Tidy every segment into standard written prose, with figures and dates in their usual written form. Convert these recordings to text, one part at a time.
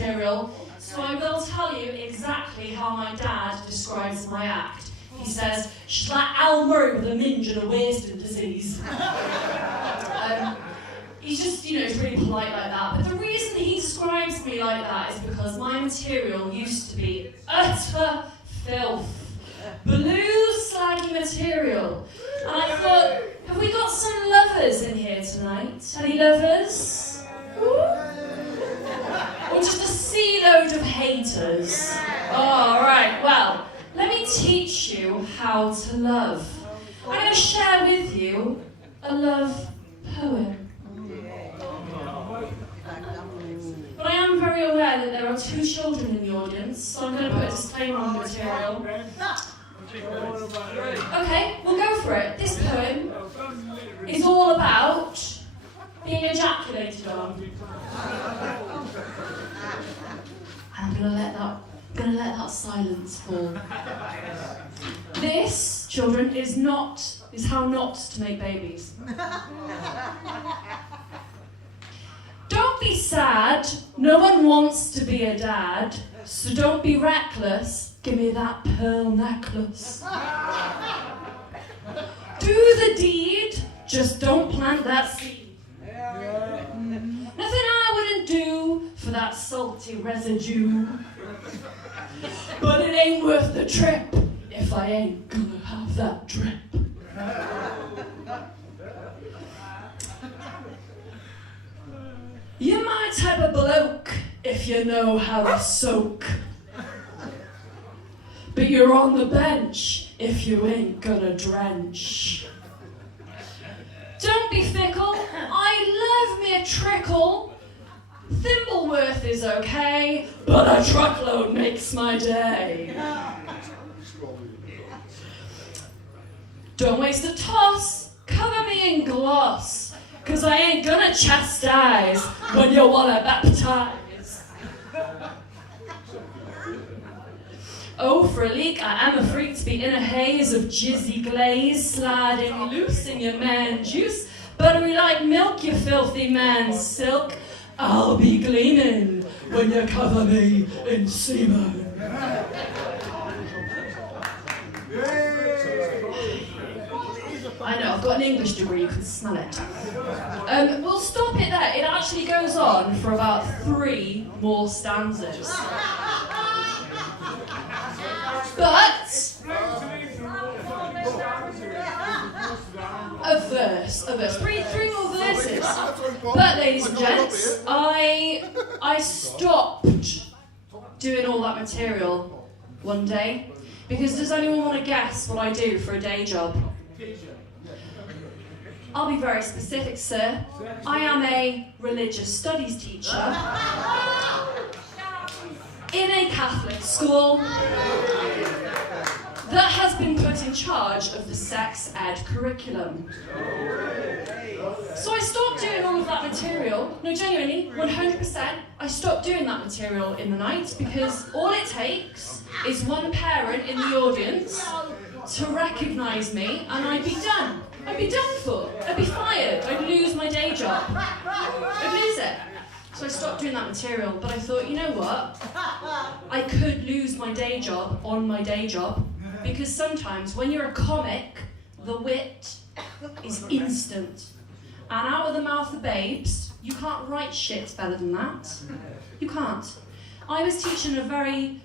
material, so I will tell you exactly how my dad describes my act. He says, she's like Al Murray with a minge and a wasting disease. He's just, he's really polite like that. But the reason he describes me like that is because my material used to be utter filth. Blue, slaggy material. And I thought, have we got some lovers in here tonight? Any lovers? Or just a sea load of haters? Oh, right, well, let me teach you how to love. I'm going to share with you a love poem. But I am very aware that there are 2 children in the audience, so I'm going to put a disclaimer on the material. Okay, we'll go for it. This poem is all about being ejaculated on. And I'm going to let that silence fall. This, children, is how not to make babies. Don't be sad, no one wants to be a dad, so don't be reckless, give me that pearl necklace. Do the deed, just don't plant that seed. Nothing I wouldn't do for that salty residue, but it ain't worth the trip if I ain't gonna have that drip. You're my type of bloke if you know how to soak. But you're on the bench if you ain't gonna drench. Don't be fickle, I love me a trickle. Thimbleworth is okay, but a truckload makes my day. Don't waste a toss, cover me in gloss. 'Cause I ain't gonna chastise when you wanna baptize. Oh, for a leak, I am a freak to be in a haze of jizzy glaze, sliding loose in your man juice, buttery like milk, you filthy man's silk. I'll be gleaming when you cover me in semen. I know, I've got an English degree, you can smell it. We'll stop it there. It actually goes on for about 3 more stanzas. But a verse. 3 more verses. But ladies and gents, I stopped doing all that material one day because does anyone want to guess what I do for a day job? I'll be very specific, sir. I am a religious studies teacher in a Catholic school that has been put in charge of the sex ed curriculum. So I stopped doing all of that material. No, genuinely, 100%, I stopped doing that material in the night because all it takes is one parent in the audience to recognise me and I'd be done. I'd be done for. I'd be fired. I'd lose my day job. I'd lose it. So I stopped doing that material, but I thought, you know what? I could lose my day job on my day job, because sometimes when you're a comic, the wit is instant. And out of the mouth of babes, you can't write shit better than that. You can't. I was teaching a very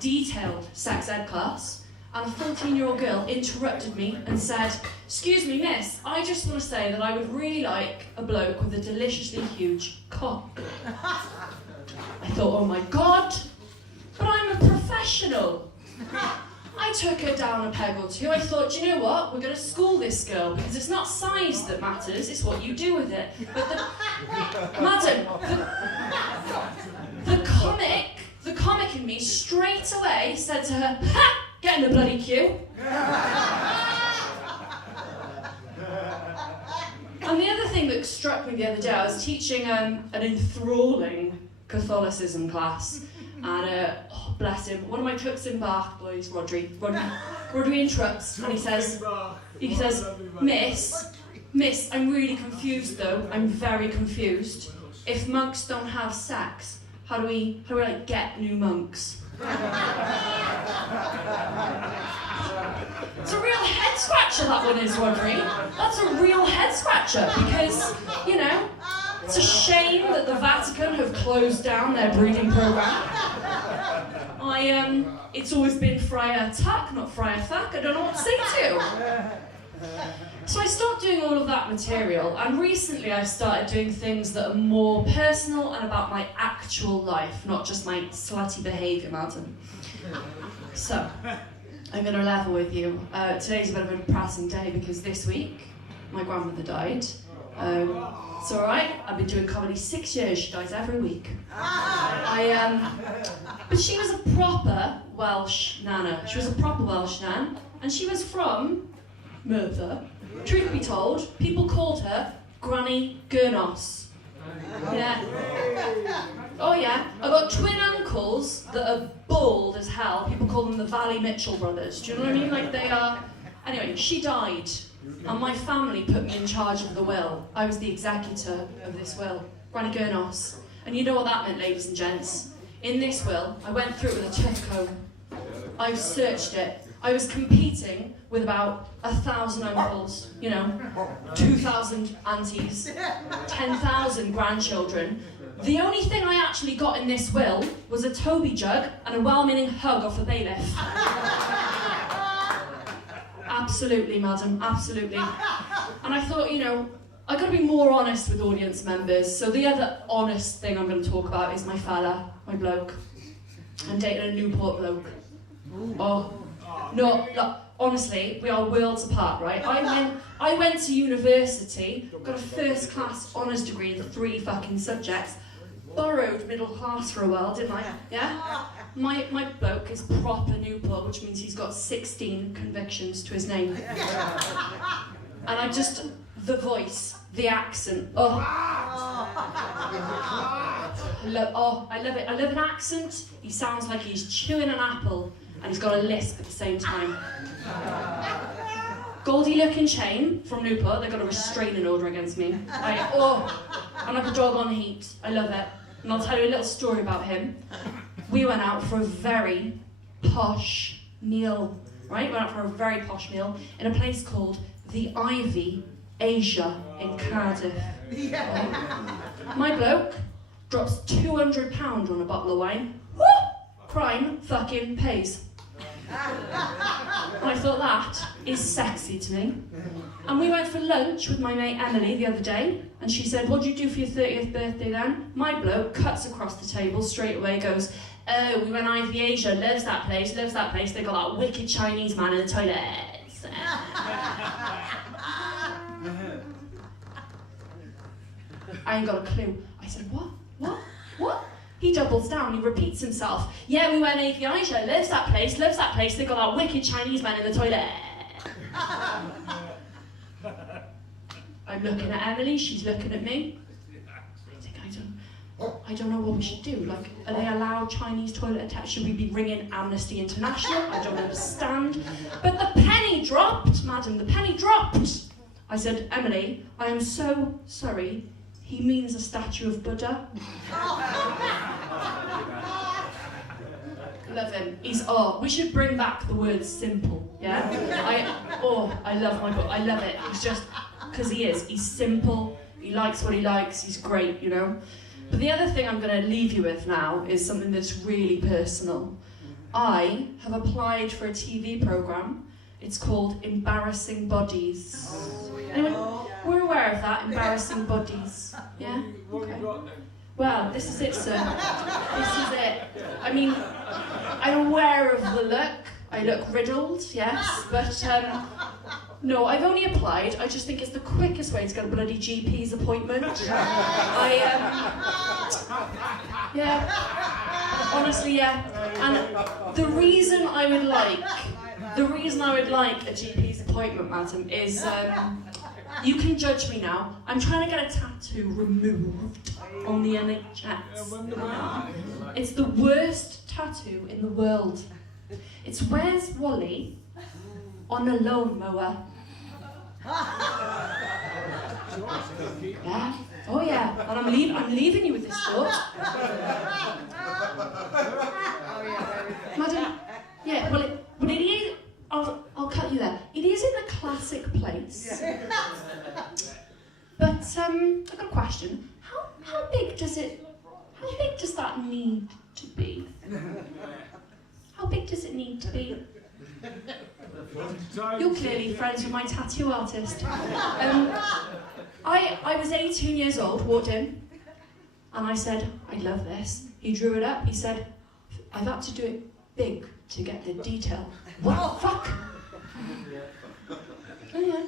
detailed sex ed class, and a 14-year-old girl interrupted me and said, "Excuse me, miss, I just want to say that I would really like a bloke with a deliciously huge cock." I thought, oh my God, but I'm a professional. I took her down a peg or two. I thought, do you know what? We're going to school this girl, because it's not size that matters, it's what you do with it. But madam, the comic in me straight away said to her, "Ha! Get in the bloody queue." And the other thing that struck me the other day, I was teaching an enthralling Catholicism class, and bless him, one of my cooks in Bath boys, Rodri interrupts, and he says, Miss, I'm really confused though, I'm very confused. If monks don't have sex, how do we like get new monks? It's a real head scratcher, that one is, Rodri. That's a real head scratcher because, you know, it's a shame that the Vatican have closed down their breeding program. It's always been Friar Tuck, not Friar Thuck. I don't know what to say to. So I stopped doing all of that material, and recently I've started doing things that are more personal and about my actual life, not just my slutty behaviour, Martin. So, I'm going to level with you. Today's a bit of a depressing day because this week my grandmother died. It's alright, I've been doing comedy 6 years, she dies every week. But she was a proper Welsh nana. She was a proper Welsh nan, and she was from Merthyr. Truth be told, people called her Granny Gurnos. Yeah. Oh yeah, I've got twin uncles that are bald as hell. People call them the Valley Mitchell brothers. Do you know what I mean? Like they are... Anyway, she died, and my family put me in charge of the will. I was the executor of this will, Granny Gurnos. And you know what that meant, ladies and gents? In this will, I went through it with a tooth comb. I've searched it. I was competing with about 1,000 uncles, you know, 2,000 aunties, 10,000 grandchildren. The only thing I actually got in this will was a Toby jug and a well-meaning hug off the bailiff. Absolutely, madam, absolutely. And I thought, you know, I've got to be more honest with audience members. So the other honest thing I'm going to talk about is my fella, my bloke. I'm dating a Newport bloke. Oh, no, look, honestly, we are worlds apart, right? I went to university, got a first-class honours degree in 3 fucking subjects, borrowed middle class for a while, didn't I? Yeah? My bloke is proper Newport, which means he's got 16 convictions to his name. And I just, the voice, the accent, oh. I love it. I love an accent. He sounds like he's chewing an apple and he's got a lisp at the same time. Goldie looking chain from Newport, they got a restraining order against me. I'm like a dog on heat. I love it. And I'll tell you a little story about him. We went out for a very posh meal, right? We went out for a very posh meal in a place called the Ivy Asia in Cardiff. My bloke drops £200 on a bottle of wine. Woo! Crime fucking pays. And I thought that is sexy to me. And we went for lunch with my mate Emily the other day, and she said, "What did you do for your 30th birthday then?" My bloke cuts across the table straight away, goes, "Oh, we went Ivy Asia, loves that place, they got that wicked Chinese man in the toilets." I ain't got a clue. I said, what? He doubles down, he repeats himself. "Yeah, we went Ivy Asia, loves that place, they got that wicked Chinese man in the toilet." I'm looking at Emily, she's looking at me. I don't know what we should do. Like, are they allowed Chinese toilet attacks? Should we be ringing Amnesty International? I don't understand. But the penny dropped, madam, the penny dropped. I said, "Emily, I am so sorry. He means a statue of Buddha." Love him. We should bring back the word simple, yeah? I love my book. I love it. He's just, because he's simple, he likes what he likes, he's great, you know? But the other thing I'm going to leave you with now is something that's really personal. I have applied for a TV programme. It's called Embarrassing Bodies. Anyone? We're aware of that, Embarrassing Bodies. Yeah? Okay. Well, this is it, sir. This is it. I mean, I'm aware of the look. I look riddled, yes, but no, I've only applied. I just think it's the quickest way to get a bloody GP's appointment. Yeah, honestly, yeah. And the reason I would like a GP's appointment, madam, is you can judge me now. I'm trying to get a tattoo removed on the NHS. It's the worst tattoo in the world. It's "Where's Wally?" on a lawnmower. Yeah. Oh yeah. And I'm leaving you with this thought. Madam. Yeah. Well, but it is. I'll cut you there. It is in a classic place. But I've got a question. How big does that need to be? How big does it need to be? You're clearly friends with my tattoo artist. I was 18 years old, walked in, and I said, I love this. He drew it up. He said, I've had to do it big to get the detail. What the fuck? Oh yeah.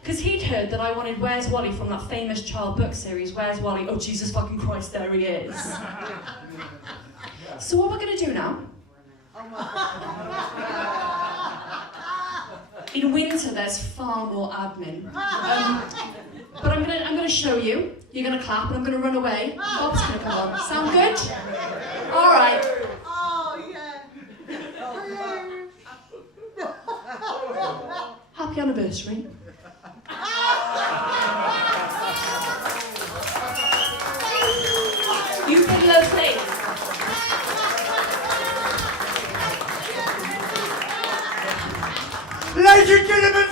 Because he'd heard that I wanted Where's Wally from that famous child book series, Where's Wally? Oh Jesus fucking Christ, there he is. So what we're going to do now? In winter, there's far more admin. But I'm gonna show you. You're gonna clap, and I'm gonna run away. Bob's gonna come on. Sound good? All right. Oh yeah. Happy anniversary. You've been lovely. Ladies and gentlemen,